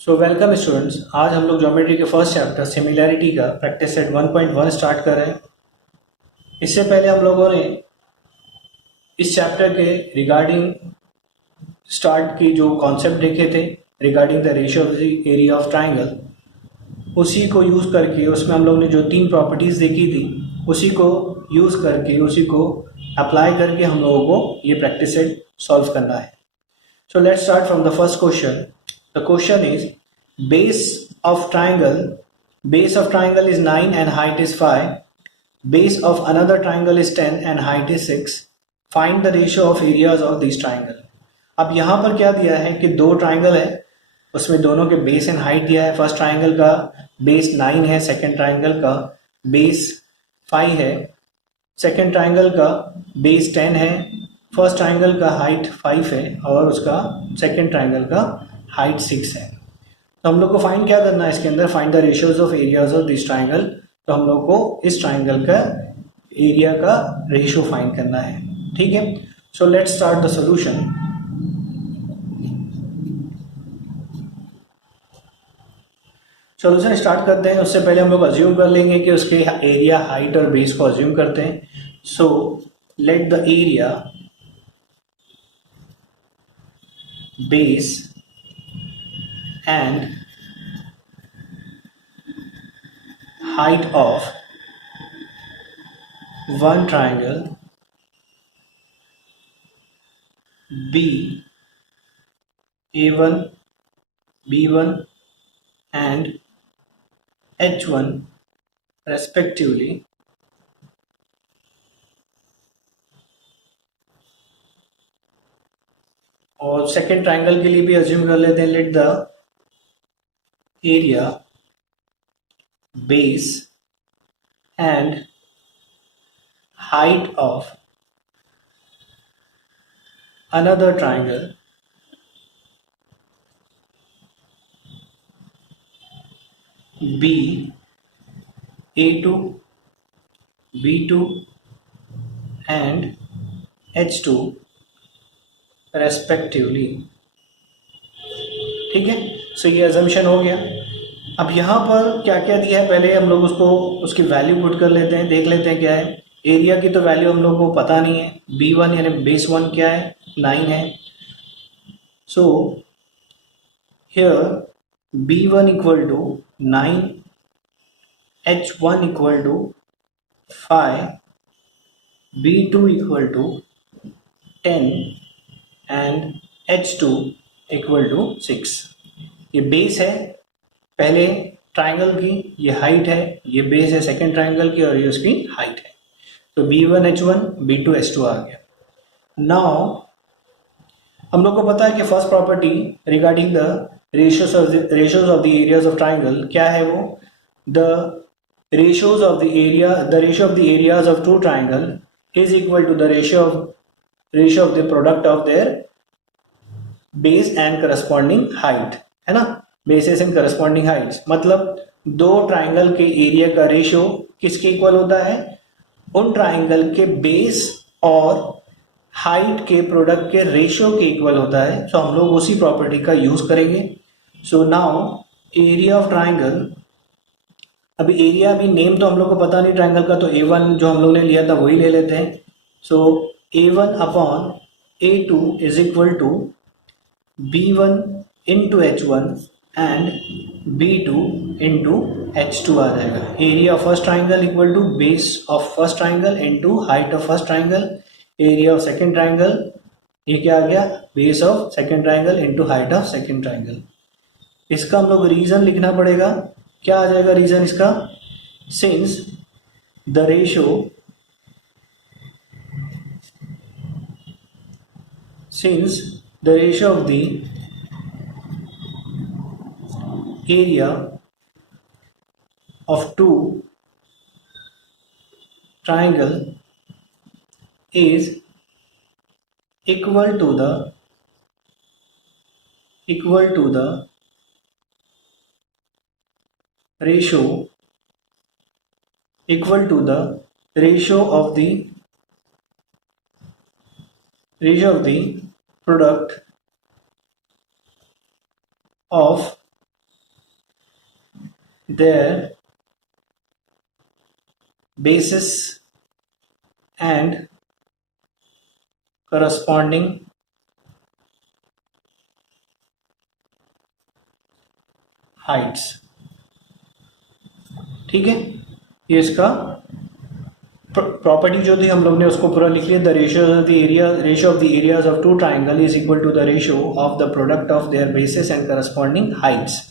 So welcome students. आज हम लोग ज्योमेट्री के फर्स्ट चैप्टर सिमिलैरिटी का प्रैक्टिस सेट 1.1 स्टार्ट कर रहे हैं। इससे पहले हम लोगों ने इस चैप्टर के रिगार्डिंग स्टार्ट की जो कॉन्सेप्ट देखे थे regarding the ratio of the area of triangle, उसी को यूज़ करके उसमें हम लोग ने जो तीन प्रॉपर्टीज़ देखी थी उसी को यूज़ करके उसी को अप्लाई करके हम लोगों को ये प्रैक्टिस सेट सॉल्व करना है। So let's start from the first question. The question is base of triangle is 9 and height is 5. Base of another triangle is 10 and height is 6. Find the ratio of areas of these triangle. अब यहाँ पर क्या दिया है कि दो triangle है, उसमें दोनों के बेस एंड हाइट दिया है। फर्स्ट ट्राइंगल का बेस 9 है, सेकंड ट्राइंगल का बेस 5 है, सेकंड ट्राइंगल का बेस 10 है, फर्स्ट ट्राइंगल का हाइट 5 है और उसका सेकंड ट्राइंगल का हाइट 6 है। तो हम लोग को फाइंड क्या करना है इसके अंदर, find the ratios of areas of this triangle. तो हम लोग को इस ट्राइंगल का एरिया का रेशियो फाइंड करना है। ठीक है, so let's start the solution. Solution start करते हैं। उससे पहले हम लोग अज्यूम कर लेंगे कि उसके एरिया, हाइट और बेस को अज्यूम करते हैं। So let the area, base and height of one triangle B A1, B1 and H1 respectively और सेकेंड ट्राइंगल के लिए भी अज्यूम कर लेते हैं। Let the area, base and height of another triangle be A2, B2 and H2 respectively. ठीक है, सो ये अजम्पशन हो गया। अब यहाँ पर क्या क्या दिया है पहले हम लोग उसको उसकी वैल्यू पुट कर लेते हैं, देख लेते हैं क्या है। एरिया की तो वैल्यू हम लोग को पता नहीं है। B1 यानी बेस 1 क्या है, 9 है। So here B1 equal to 9, H1 equal to 5, B2 equal to 10 and H2 equal to 6। ये बेस है पहले ट्राइंगल की, ये हाइट है, ये बेस है सेकंड ट्राइंगल की और ये उसकी हाइट है। तो B1 H1, B2 H2 आ गया। नाउ हम लोग को पता है कि first property regarding the ratios of the areas of triangle क्या है, वो the ratios of the area, the ratio of the areas of two triangle is equal to the ratio of the product of their base and corresponding height, है ना। Basis and corresponding Heights मतलब दो triangle के area का ratio किसके equal होता है, उन ट्राइंगल के बेस और हाइट के प्रोडक्ट के रेशियो के इक्वल होता है। सो हम लोग उसी प्रॉपर्टी का यूज करेंगे। So now area of triangle, अभी एरिया, अभी नेम तो हम लोग को पता नहीं ट्राइंगल का, तो A1 जो हम लोग ने लिया था वही ले लेते हैं। So A1 upon A2 is equal to B1 into H1 and B2 into H2 आ जाएगा। Area of first triangle equal to base of first triangle into height of first triangle. Area of second triangle, ये क्या आ गया, base of second triangle into height of second triangle. इसका हम लोग reason लिखना पड़ेगा। क्या आ जाएगा रीजन इसका, since the ratio of the area of two triangle is equal to the ratio of the product of their bases and corresponding heights। ठीक है, ये इसका प्रॉपर्टी जो थी हम लोग ने उसको पूरा लिख लिया। The ratio of the areas of two triangle is equal to the ratio of the product of their bases and corresponding heights.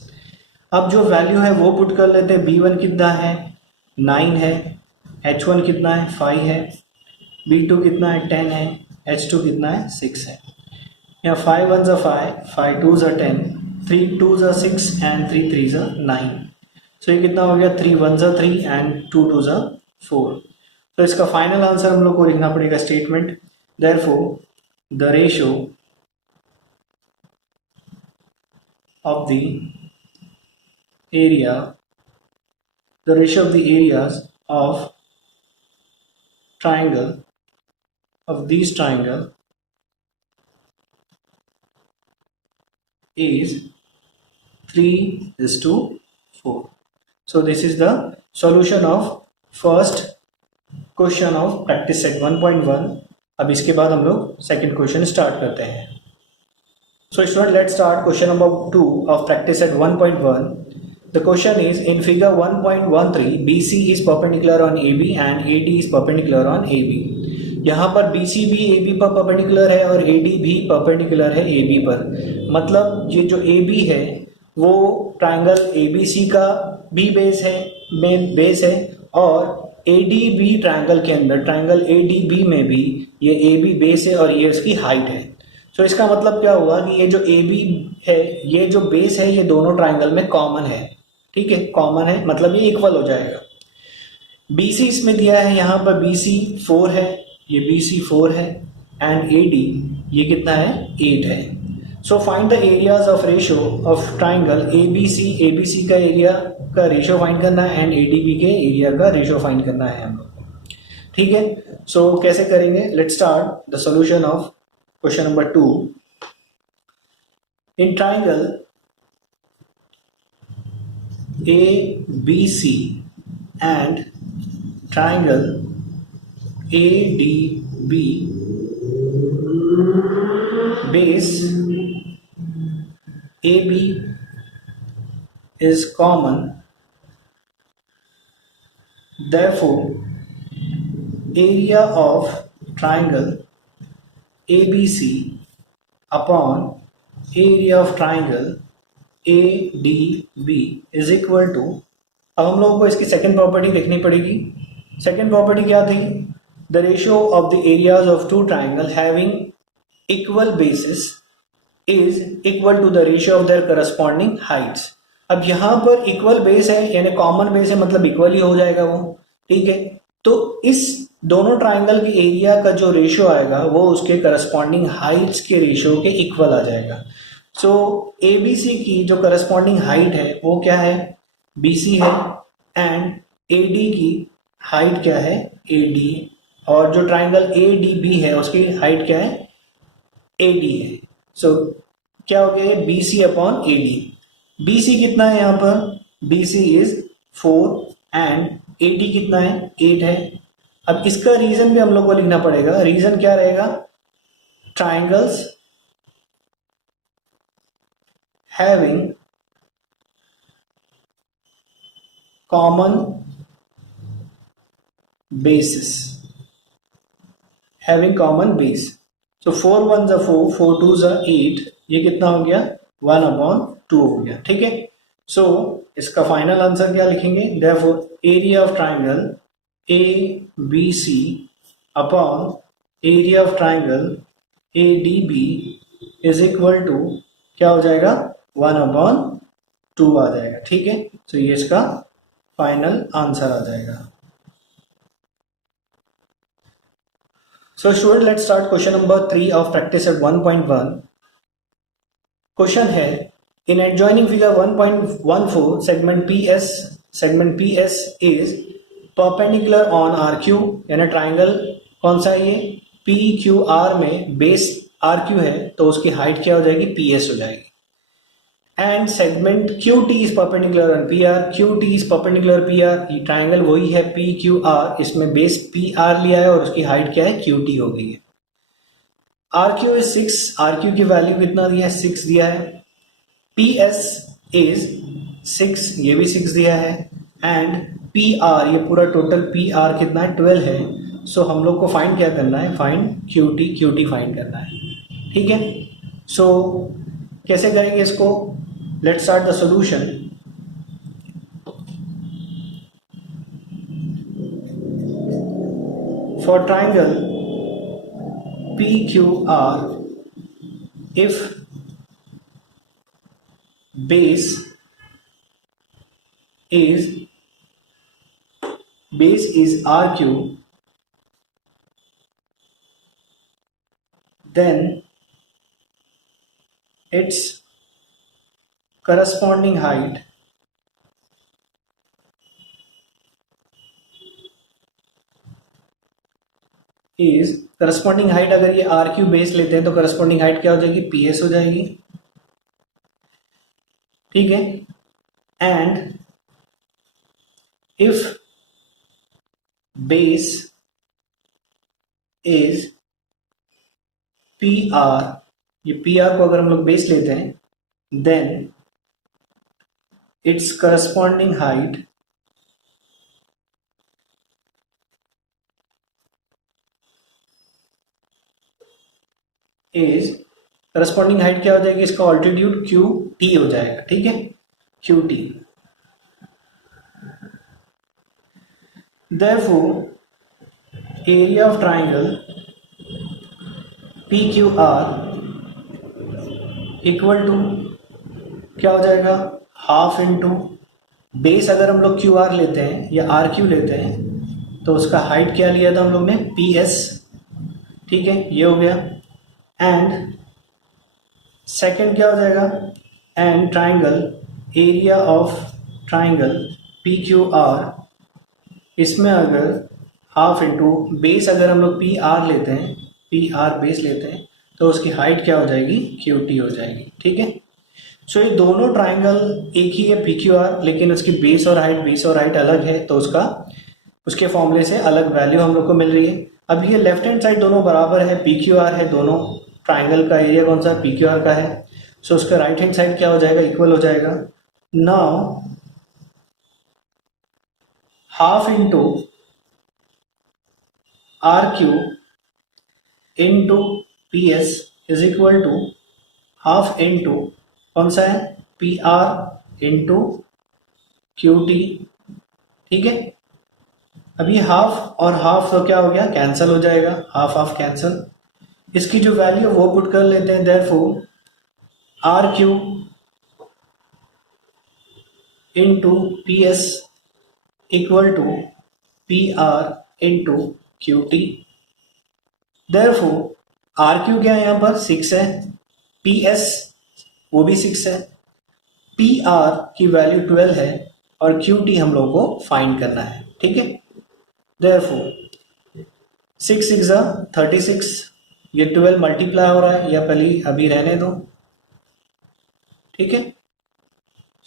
अब जो वैल्यू है वो पुट कर लेते हैं। B1 कितना है 9 है, H1 कितना है 5 है, B2 कितना है 10 है, H2 कितना है 6 है। यहाँ 5 1s are 5, 5 2s are 10, 3 2s are 6 and 3 3s are 9। सो ये कितना हो गया 3 1s are 3 and 2 2s are 4। तो इसका फाइनल आंसर हम लोग को लिखना पड़ेगा statement. Therefore the ratio of the area, the ratio of the areas of triangle, of these triangle is 3:4। So this is the solution of first question of practice set 1.1। अब इसके बाद हम लोग सेकेंड क्वेश्चन स्टार्ट करते हैं। So student, let's start question number 2 of practice set 1.1। The question is, in figure 1.13 BC is perpendicular on AB and AD is perpendicular on AB। यहाँ पर BC भी AB पर perpendicular है और AD भी perpendicular है AB पर। मतलब ये जो AB है वो ट्राइंगल ABC का भी बेस है, मेन बेस है, और AD भी ट्राइंगल के अंदर, ट्राइंगल ADB में भी ये AB बेस है और ये उसकी हाइट है। तो इसका मतलब क्या हुआ कि ये जो AB है, ये जो बेस है, ये दोनों ट्राइंगल में कॉमन है। ठीक है, कॉमन है मतलब ये इक्वल हो जाएगा। BC इसमें दिया है, यहाँ पर BC 4 है, ये BC 4 है, एंड AD ये कितना है 8 है। So find the areas of ratio of triangle ABC। ABC का एरिया का रेशियो फाइंड करना है एंड ADB के एरिया का रेशियो फाइंड करना है हम लोग को। ठीक है, सो कैसे करेंगे, let's start the solution of question number 2। In triangle ABC and triangle ADB, base AB is common, therefore area of triangle ABC upon area of triangle ADB is equal to। अब हम लोगों को इसकी सेकेंड प्रॉपर्टी लिखनी पड़ेगी। Second property क्या थी, the ratio of the areas of two triangle having equal bases is equal to the ratio of their corresponding heights. अब यहाँ पर इक्वल बेस है यानी कॉमन बेस है, मतलब इक्वल ही हो जाएगा वो। ठीक है, तो इस दोनों ट्राइंगल के एरिया का जो रेशियो आएगा वो उसके करस्पॉन्डिंग हाइट्स के रेशियो के इक्वल आ जाएगा। सो ABC की जो करस्पॉन्डिंग हाइट है वो क्या है BC है, एंड AD की हाइट क्या है AD, और जो ट्राइंगल ADB है उसकी हाइट क्या है AD है। सो क्या हो गया BC अपॉन AD। BC कितना है यहाँ पर, BC इज 4 एंड AD कितना है 8 है। अब इसका रीजन भी हम लोग को लिखना पड़ेगा। रीजन क्या रहेगा, triangles having common basis, having common base। so 4 1s are 4, 4 2s are 8, ये कितना हो गया 1/2 हो गया। ठीक है, सो इसका फाइनल आंसर क्या लिखेंगे, therefore area of triangle ABC upon area of triangle ADB is equal to क्या हो जाएगा 1/2 आ जाएगा। ठीक है, तो ये इसका फाइनल आंसर आ जाएगा। So student, let's start question number 3 of practice at 1.1। Question है, in adjoining figure 1.14 segment PS is perpendicular on RQ, यानी ट्राइंगल कौन सा है ये PQR में बेस RQ है, तो उसकी हाइट क्या हो जाएगी PS हो जाएगी। And segment Q T is perpendicular on P R, Q T is perpendicular P R, ये ट्राइंगल वही है पी क्यू आर, इसमें बेस पी आर लिया है और उसकी हाइट क्या है क्यू टी हो गई है। R Q is 6, R Q की वैल्यू कितना दिया है 6 दिया है, पी एस इज 6, ये भी 6 दिया है, एंड पी आर ये पूरा टोटल पी आर कितना है 12 है। सो हम लोग को फाइंड क्या करना है, फाइंड क्यू टी फाइंड करना है, ठीक है। सो कैसे करेंगे इसको, let's start the solution. For triangle P Q are, if base is RQ, then its corresponding height is corresponding height, अगर ये RQ बेस लेते हैं तो corresponding height क्या हो जाएगी, PS हो जाएगी, ठीक है। And if base is P R, ये पी आर को अगर हम लोग बेस लेते हैं, then its corresponding height is, corresponding height क्या हो जाएगी, इसका ऑल्टीट्यूड क्यू टी हो जाएगा, ठीक है, Q T. Therefore area of triangle P Q R equal to क्या हो जाएगा, हाफ इंटू बेस, अगर हम लोग क्यू आर लेते हैं या आर क्यू लेते हैं तो उसका हाइट क्या लिया था हम लोग ने, पी एस, ठीक है, ये हो गया। एंड सेकेंड क्या हो जाएगा, and triangle area of triangle P Q are, इसमें अगर हाफ इंटू बेस, अगर हम लोग पी आर लेते हैं, पी आर बेस लेते हैं तो उसकी हाइट क्या हो जाएगी, क्यू टी हो जाएगी, ठीक है। सो ये दोनों ट्राइंगल एक ही है पी क्यू आर, लेकिन उसकी बेस और हाइट अलग है, तो उसके फॉर्मूले से अलग वैल्यू हम लोग को मिल रही है। अब ये लेफ्ट हैंड साइड दोनों बराबर है, पी क्यू आर है, दोनों ट्राइंगल का एरिया कौन सा है, पी क्यू आर का है। सो उसका राइट हैंड साइड क्या हो जाएगा, इक्वल हो जाएगा। Now half into R Q into P S is equal to half into कौन सा है, P R into Q T, ठीक है। अभी हाफ और हाफ तो क्या हो गया, कैंसल हो जाएगा, हाफ हाफ कैंसल। इसकी जो वैल्यू वो पुट कर लेते हैं, therefore R Q into P S equal to P R into Q T. Therefore R Q क्या है यहाँ पर 6 है, पी एस वो भी 6 है, पी आर की वैल्यू 12 है और क्यू टी हम लोग को फाइंड करना है, ठीक है। देयरफॉर 6 6 36, ये 12 मल्टीप्लाई हो रहा है, या पहले अभी रहने दो, ठीक है।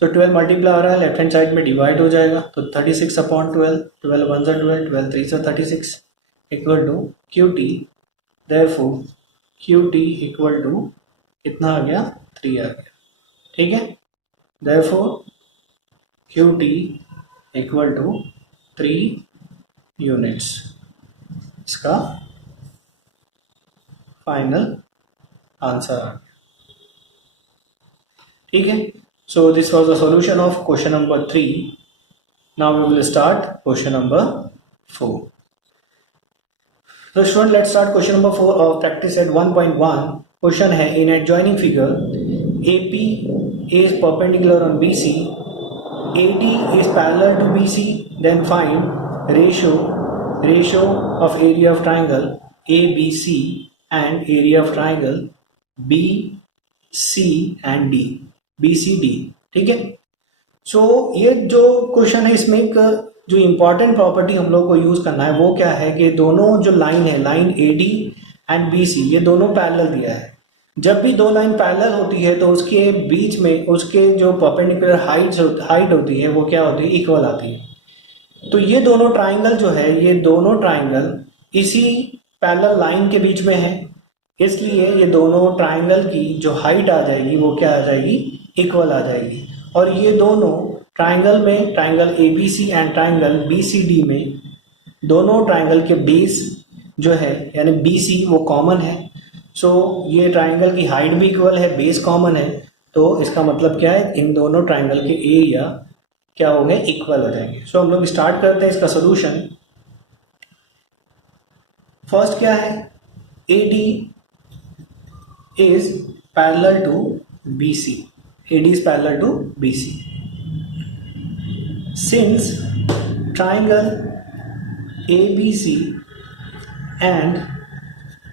सो 12 मल्टीप्लाई हो रहा है, लेफ्ट हैंड साइड में डिवाइड हो जाएगा, तो 36 upon 12, 12 1 12, 12 3 36 equal to Q T. Therefore Q T equal to कितना आ गया, 3 आ गया, ठीक है। Therefore Q T equal to 3 units, इसका फाइनल आंसर आ गया, ठीक है। So this was the solution of question number 3. Now we will start question number 4. So student, let's start question number 4 of practice at 1.1. Question है, in adjoining figure AP is perpendicular on BC, AD is parallel to BC, then find ratio of area of triangle ABC and area of triangle BC and D, BCD, ठीक है। सो ये जो question है, इसमें एक जो important property हम लोग को यूज करना है वो क्या है कि दोनों जो लाइन है, लाइन AD एंड BC, ये दोनों पैरेलल दिया है। जब भी दो लाइन पैरेलल होती है तो उसके बीच में उसके जो परपेंडिकुलर हाइट होती है वो क्या होती है, इक्वल आती है। तो ये दोनों ट्राइंगल जो है, ये दोनों ट्राइंगल इसी पैरेलल लाइन के बीच में है, इसलिए ये दोनों ट्राइंगल की जो हाइट आ जाएगी वो क्या आ जाएगी, इक्वल आ जाएगी। और ये दोनों ट्राइंगल में, triangle ABC and triangle BCD में, दोनों ट्राइंगल के बेस जो है यानी बीसी वो कॉमन है। सो ये ट्राइंगल की हाइट भी इक्वल है, बेस कॉमन है, तो इसका मतलब क्या है, इन दोनों ट्राइंगल के एरिया क्या हो गए, इक्वल हो जाएंगे। सो हम लोग स्टार्ट करते हैं इसका सोल्यूशन। फर्स्ट क्या है, AD is parallel to BC. AD is parallel to BC. Since triangle ABC and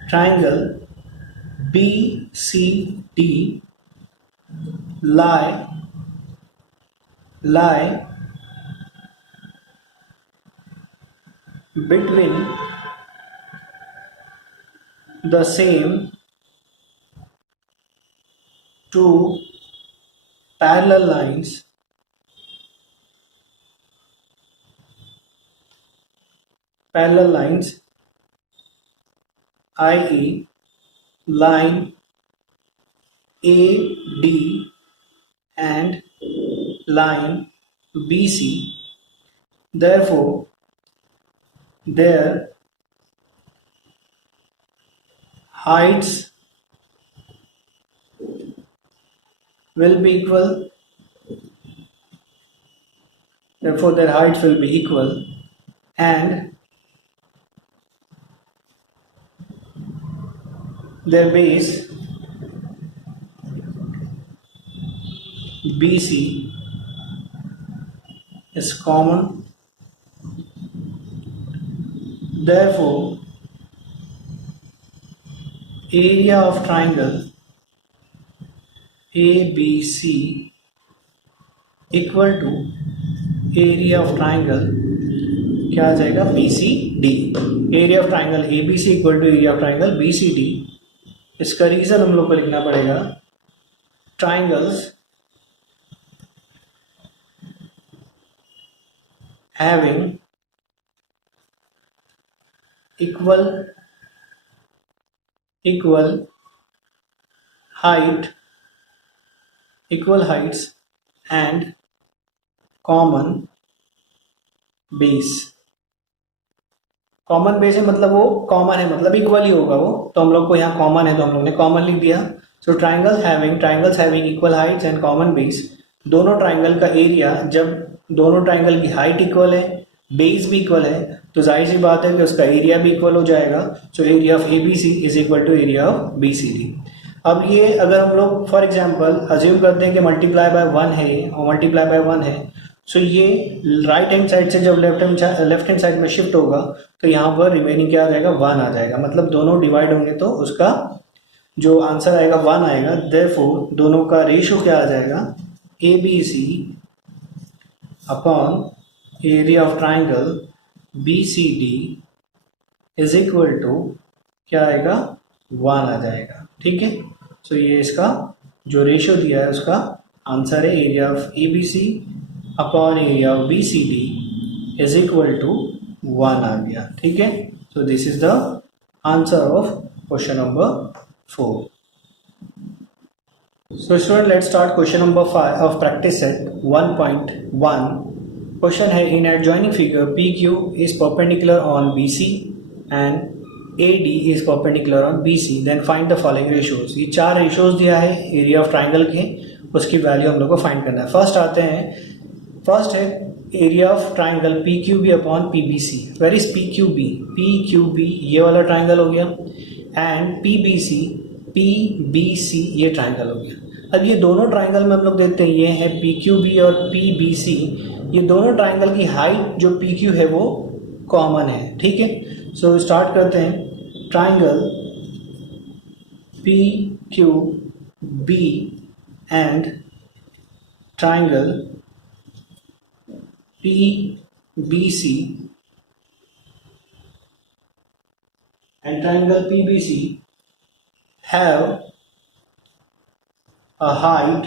triangle BCD lie between the same two parallel lines, i.e. line AD and line BC. Therefore, their heights will be equal. Therefore, their heights will be equal, and their base BC is common. Therefore, area of triangle ABC equal to area of triangle क्या आ जाएगा, BCD। Area of triangle ABC equal to area of triangle BCD। इसका reason हम लोग को लिखना पड़ेगा, triangles having equal heights and common base। Common base है मतलब वो कॉमन है, मतलब इक्वल ही होगा वो, तो हम लोग को यहाँ कॉमन है तो हम लोग ने कॉमन लिख दिया। So triangles having equal heights and common base, दोनों ट्राइंगल का एरिया, जब दोनों ट्राइंगल की हाइट इक्वल है, बेस भी इक्वल है, तो जाहिर सी बात है कि उसका एरिया भी इक्वल हो जाएगा। So area of ABC is equal to area of BCD। अब ये अगर हम लोग फॉर एग्जांपल अज्यूम करते हैं कि मल्टीप्लाई बाय 1 है ये और मल्टीप्लाई बाय 1 है, सो ये राइट हैंड साइड से जब लेफ्ट हैंड साइड में शिफ्ट होगा तो यहाँ पर रिमेनिंग क्या आ जाएगा, 1 आ जाएगा। मतलब दोनों डिवाइड होंगे तो उसका जो आंसर आएगा 1 आएगा। देयरफॉर दोनों का रेशियो क्या आ जाएगा, ABC upon area of triangle BCD is equal to क्या आएगा, 1 आ जाएगा। ठीक है, सो ये इसका जो रेशियो दिया है उसका आंसर है, area of ABC upon area of BCD is equal to 1 आ गया। ठीक है, so this is the answer of question number 4। So student, let's start question number 5 of practice set 1.1. Question है, in adjoining figure PQ is perpendicular on BC and AD is perpendicular on BC. Then find the following ratios. ये 4 ratios दिया है area of triangle के, उसकी value हम लोग को find करना है। फर्स्ट आते हैं, फर्स्ट है area of triangle PQB upon PBC। Where is PQB? PQB ये वाला ट्राइंगल हो गया, एंड PBC ये ट्राइंगल हो गया। अब ये दोनों ट्राइंगल में हम लोग देखते हैं, ये है PQB और PBC, ये दोनों ट्राइंगल की हाइट जो PQ है वो कॉमन है। ठीक है, सो स्टार्ट करते हैं। Triangle PQB and triangle PBC and triangle PBC have a height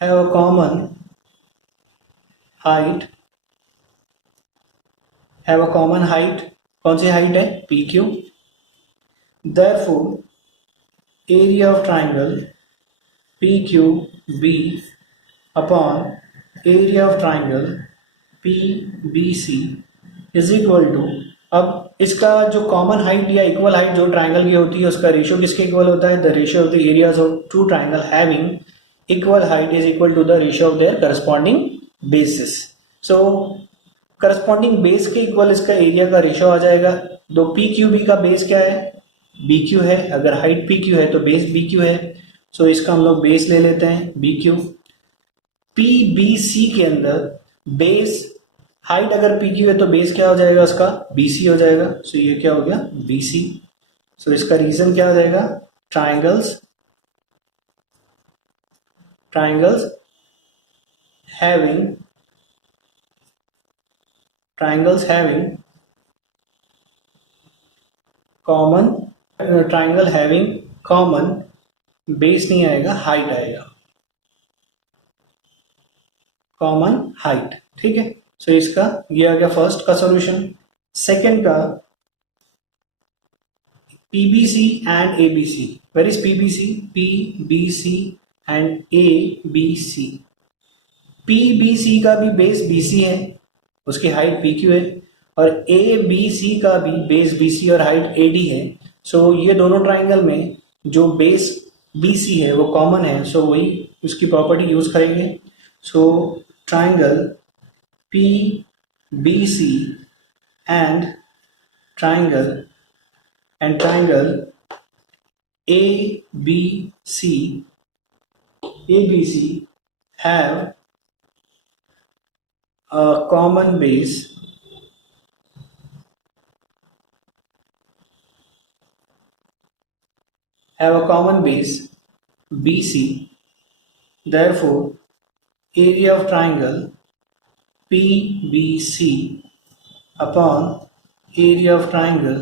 have a common height have a common height. कौन सी हाइट है? PQ. Therefore area of triangle PQB upon area of triangle PBC is equal to, अब इसका जो common height या equal height जो triangle की होती है उसका रेशियो किसके इक्वल होता है? The ratio of the areas of two triangle having equal height is equal to the ratio of their corresponding bases. So corresponding base के इक्वल इसका एरिया का रेशियो आ जाएगा. तो पी क्यू बी का बेस क्या है? बी क्यू है. अगर हाइट पी क्यू है तो बेस बी क्यू है. सो इसका हम लोग बेस ले लेते हैं B Q. P B C के अंदर बेस हाइट अगर पी क्यू है तो बेस क्या हो जाएगा उसका? बी सी हो जाएगा. सो ये क्या हो गया? B C. सो इसका रीजन क्या हो जाएगा? Triangles having triangle having common base नहीं आएगा, हाइट आएगा. Common height. ठीक है. सो इसका ये आ गया फर्स्ट का सॉल्यूशन. सेकंड का PBC and ABC. Where is PBC? PBC and ABC. PBC का भी बेस BC है, उसकी हाइट PQ है, और ABC का भी बेस BC और हाइट AD है. सो ये दोनों ट्राइंगल में जो बेस BC है वो कॉमन है. सो वही उसकी प्रॉपर्टी यूज करेंगे. So triangle PBC and triangle ABC have a common base BC. Therefore area of triangle PBC upon area of triangle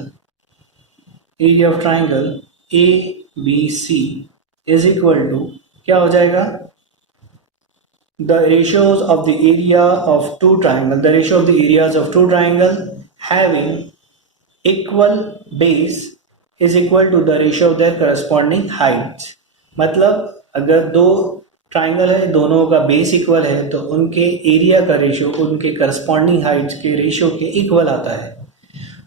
ABC is equal to, क्या हो जाएगा? The ratios of the area of two triangle, the ratio of the areas of two triangle having equal base is equal to the ratio of their corresponding heights. मतलब अगर दो triangle है, दोनों का base equal है, तो उनके area का रेशियो उनके करस्पॉन्डिंग हाइट्स के रेशियो के इक्वल आता है.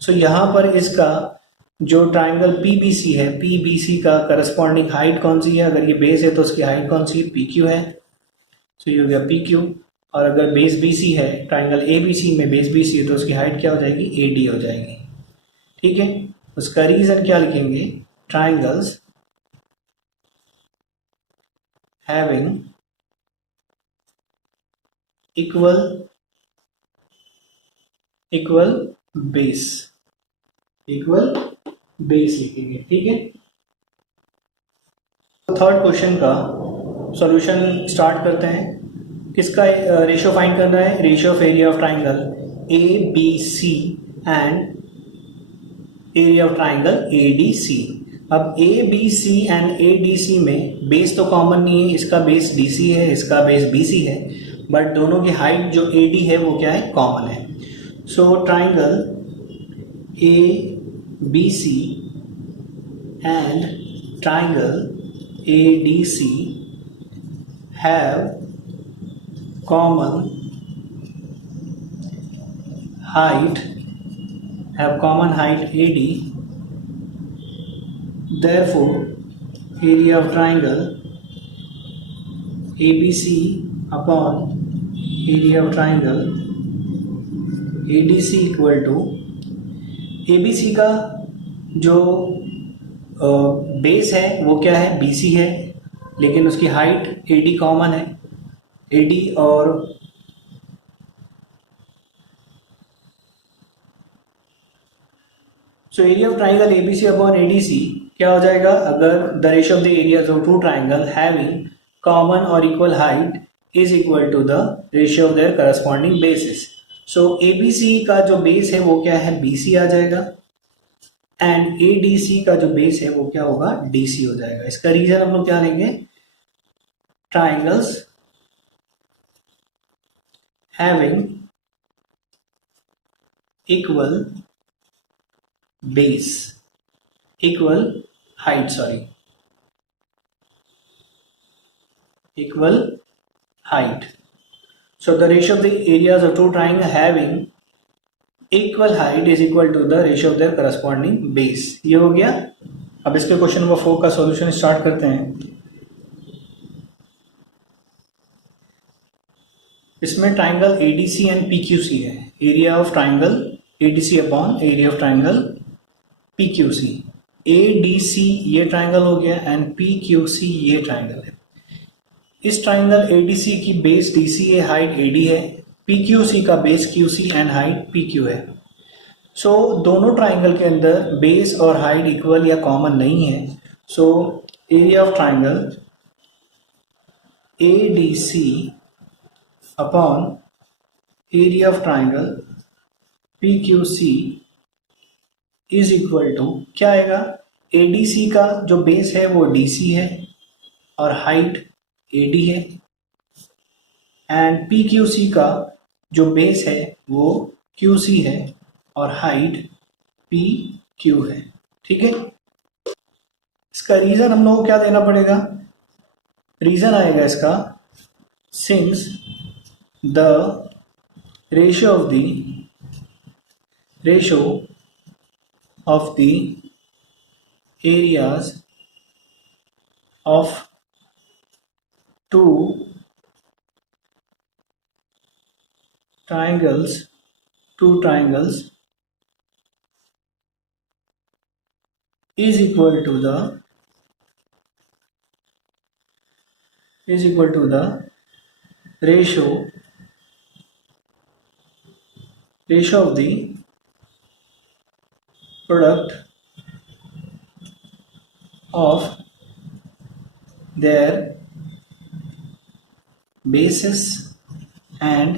सो यहाँ पर इसका जो ट्राइंगल PBC है, PBC का करस्पॉन्डिंग हाइट कौन सी है? अगर ये बेस है तो उसकी हाइट कौन सी है? PQ है. सो ये हो गया PQ. और अगर बेस BC है, ट्राइंगल ABC में बेस BC है, तो उसकी हाइट क्या हो जाएगी? AD हो जाएगी. ठीक है. उसका रीजन क्या लिखेंगे? ट्राइंगल्स having equal base लिखेंगे. ठीक है. थर्ड क्वेश्चन का सॉल्यूशन स्टार्ट करते हैं. किसका रेशियो फाइंड करना है? Ratio of area of triangle ABC and area of triangle ADC. अब ABC एंड ADC में बेस तो कॉमन नहीं है. इसका बेस DC है, इसका बेस BC है, बट दोनों की हाइट जो AD है वो क्या है? कॉमन है. So triangle ABC and triangle ADC have common height AD. Therefore area of triangle ABC upon area of triangle ADC equal to, ABC का जो बेस है वो क्या है? BC है, लेकिन उसकी हाइट AD कॉमन है. AD और so area of triangle ABC upon ADC क्या हो जाएगा? अगर the ratio of the areas of two triangle having common और equal height is equal to the ratio of their corresponding bases. So ABC का जो base है वो क्या है? BC आ जाएगा. एंड ए डी सी का जो बेस है वो क्या होगा, डी सी हो जाएगा। इसका रीजन हम लोग क्या लेंगे, triangles having equal base equal height, equal height. So the ratio of the areas of two triangles having equal height is equal to the ratio of their corresponding base. ये हो गया। अब इसके क्वेश्चन नंबर 4 का solution start करते हैं। इसमें triangle ADC and PQC है। Area of triangle ADC upon area of triangle PQC। ADC ये ट्राइंगल हो गया एंड PQC ये ट्राइंगल है। इस ट्राइंगल ADC की बेस DC है, हाइट AD है, PQC का base QC and height PQ है। सो दोनों ट्राइंगल के अंदर बेस और हाइट इक्वल या कॉमन नहीं है। So area of triangle ADC upon area of triangle PQC is equal to क्या आएगा, ADC का जो बेस है वो DC है और हाइट AD है एंड PQC का जो बेस है वो QC है और हाइट PQ है। ठीक है, इसका रीजन हम लोग को क्या देना पड़ेगा, रीजन आएगा इसका, since the ratio of the areas of two triangles is equal to the ratio of the product of their bases and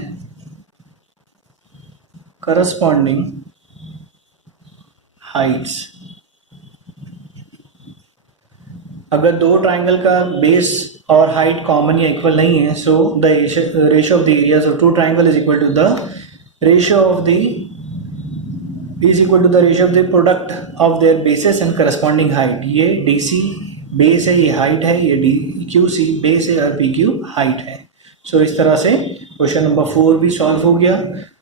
corresponding heights। अगर दो ट्राइंगल का बेस और हाइट कॉमन या इक्वल नहीं है, so the ratio of the areas of two triangle is equal to the ratio of the product of their bases and corresponding height. ये DC base है, ये हाइट है, ये QC बेस है और PQ हाइट है। सो इस तरह से क्वेश्चन नंबर 4 भी सॉल्व हो गया।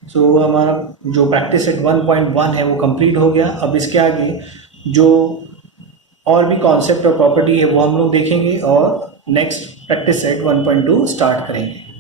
सो हमारा जो प्रैक्टिस सेट 1.1 है वो कंप्लीट हो गया। अब इसके आगे जो और भी कॉन्सेप्ट और प्रॉपर्टी है वो हम लोग देखेंगे और नेक्स्ट प्रैक्टिस सेट 1.2 स्टार्ट करेंगे।